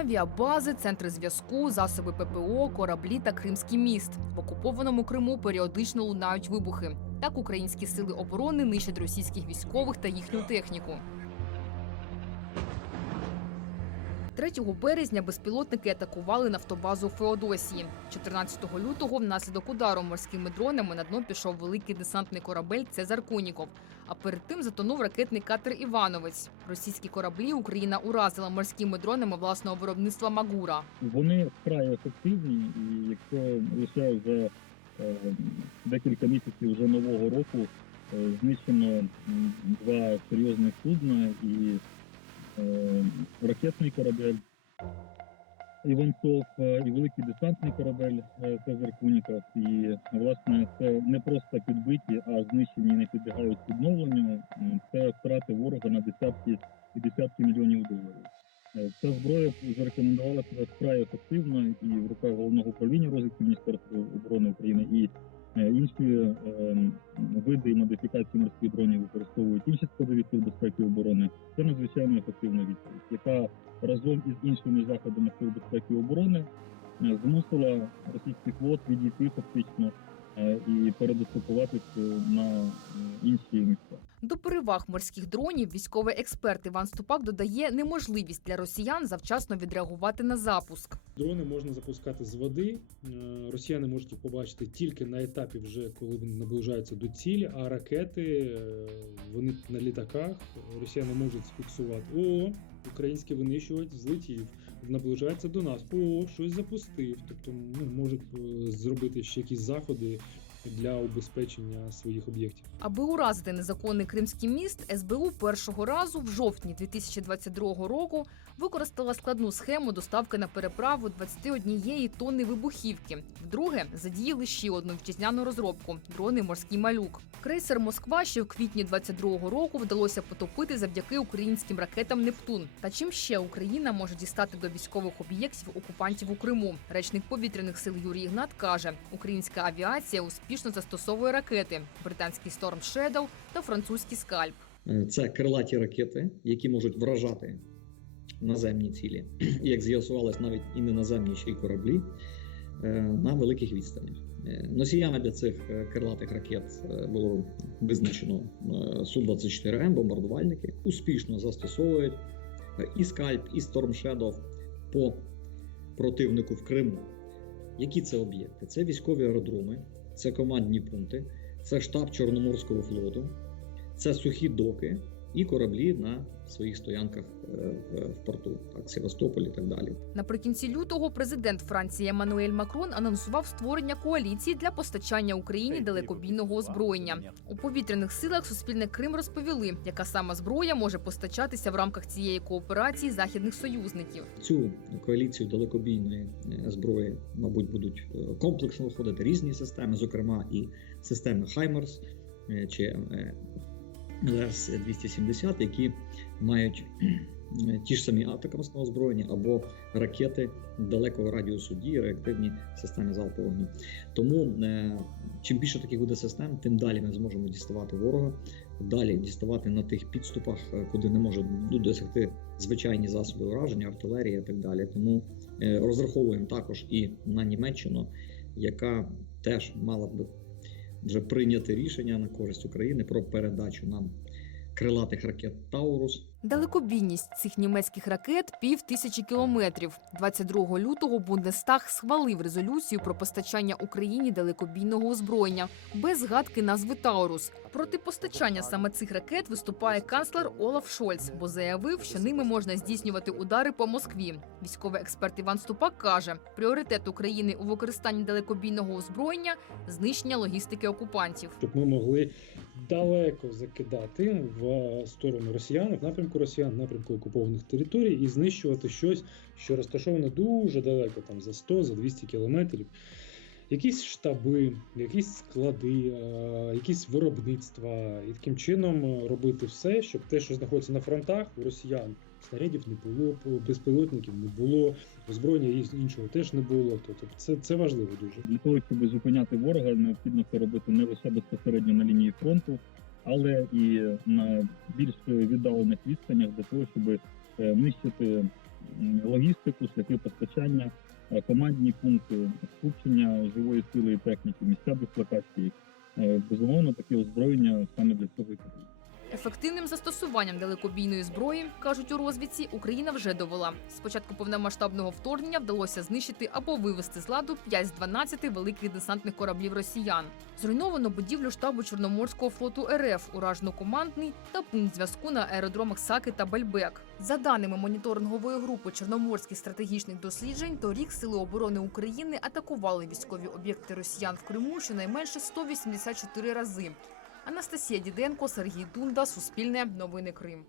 Авіабази, центри зв'язку, засоби ППО, кораблі та Кримський міст. В окупованому Криму періодично лунають вибухи. Так українські сили оборони нищать російських військових та їхню техніку. 3 березня безпілотники атакували нафтобазу Феодосії. 14 лютого внаслідок удару морськими дронами на дно пішов великий десантний корабель Цезар Куніков. А перед тим затонув ракетний катер Івановець. Російські кораблі Україна уразила морськими дронами власного виробництва Магура. Вони вкрай ефективні, і якщо лише за е, декілька місяців вже нового року е, знищено два серйозних судна і ракетний корабель Іванцов, е, і великий десантний корабель Цезар Куніков. І власне це не просто підбиті, а знищені не підлягають відновленню. Це втрати ворога на десятки і десятки мільйонів доларів. Е, Ця зброя зарекомендувала себе вкрай ефективно і в руках головного управління розвідки Міністерства оборони України і інші е, види і модифікації морських дронів використовують інші складові сил безпеки і оборони. Це надзвичайно ефективна відповідь, яка разом із іншими заходами сил безпеки і оборони е, змусила російський флот відійти фактично е, і передислокуватися на е, інші місця. До переваг морських дронів військовий експерт Іван Ступак додає неможливість для росіян завчасно відреагувати на запуск. Дрони можна запускати з води. Е, Росіяни можуть їх побачити тільки на етапі, вже коли вони наближаються до цілі. А ракети е, вони на літаках. Росіяни можуть фіксувати. О, український винищувач злетів, наближається до нас. О, щось запустив. Тобто, ну можуть е, зробити ще якісь заходи для убезпечення своїх об'єктів. Аби уразити незаконний кримський міст, СБУ першого разу в жовтні 2022 року використала складну схему доставки на переправу 21 тонни вибухівки. Вдруге задіяли ще одну вітчизняну розробку дрони морський малюк. Крейсер Москва ще в квітні 22 року вдалося потопити завдяки українським ракетам Нептун. Та чим ще Україна може дістати до військових об'єктів окупантів у Криму? Речник повітряних сил Юрій Ігнат каже: українська авіація успішно застосовує ракети: британський Storm Shadow та французький скальп. Це крилаті ракети, які можуть вражати наземні цілі, як з'ясувалось, навіть і не наземні ще й кораблі е, на великих відстанях. Е, Носіями для цих е, крилатих ракет було визначено Су-24М, бомбардувальники, успішно застосовують і скальп, і Storm Shadow по противнику в Криму. Які це об'єкти? Це військові аеродроми, це командні пункти, це штаб Чорноморського флоту, це сухі доки і кораблі на своїх стоянках е, в- порту, так, Севастополь і так далі. Наприкінці лютого президент Франції Еммануель Макрон анонсував створення коаліції для постачання Україні далекобійного озброєння. У повітряних силах Суспільне Крим розповіли, яка саме зброя може постачатися в рамках цієї кооперації західних союзників. Цю коаліцію далекобійної е, зброї, мабуть, будуть е, комплексно входити різні системи, зокрема і системи Хаймерс чи е, ЛРС-270, які мають е, ті ж самі атакамсне озброєння або ракети далекого радіусу дії, реактивні системи залпового вогню. Тому е, чим більше таких буде систем, тим далі ми зможемо діставати ворога, далі діставати на тих підступах, е, куди не може ну, досягти звичайні засоби ураження, артилерія і так далі. Тому розраховуємо також і на Німеччину, яка теж мала б вже прийняти рішення на користь України про передачу нам крилатих ракет Таурус. Далекобійність цих німецьких ракет пів тисячі кілометрів. 22 лютого Бундестаг схвалив резолюцію про постачання Україні далекобійного озброєння без згадки назви Таурус. Проти постачання саме цих ракет виступає канцлер Олаф Шольц, бо заявив, що ними можна здійснювати удари по Москві. Військовий експерт Іван Ступак каже: пріоритет України у використанні далекобійного озброєння знищення логістики окупантів. щоб ми могли далеко закидати в сторону росіян, в напрямку росіян, в напрямку окупованих територій, і знищувати щось, що розташоване дуже далеко, там за 100 за 200 кілометрів. Якісь штаби, якісь склади, е, якісь виробництва, і таким чином е, робити все, щоб те, що знаходиться на фронтах у росіян, снарядів не було, безпілотників не було, озброєння іншого теж не було. Тобто це, це важливо дуже. Для того, щоб зупиняти ворога, необхідно це робити не лише безпосередньо на лінії фронту, але і на більш віддалених відстанях для того, щоб е, нищити логістику, шляхи постачання, е, командні пункти, скупчення живої сили і техніки, місця дислокації. Е, Безумовно, таке озброєння саме для цього. Ефективним застосуванням далекобійної зброї, кажуть у розвідці, Україна вже довела. З початку повномасштабного вторгнення вдалося знищити або вивести з ладу 5 з 12 великих десантних кораблів росіян. Зруйновано будівлю штабу Чорноморського флоту РФ, уражно-командний та пункт зв'язку на аеродромах Саки та Бельбек. За даними моніторингової групи Чорноморських стратегічних досліджень, торік сили оборони України атакували військові об'єкти росіян в Криму щонайменше 184 рази. Анастасія Діденко, Сергій Дунда, Суспільне, Новини Крим.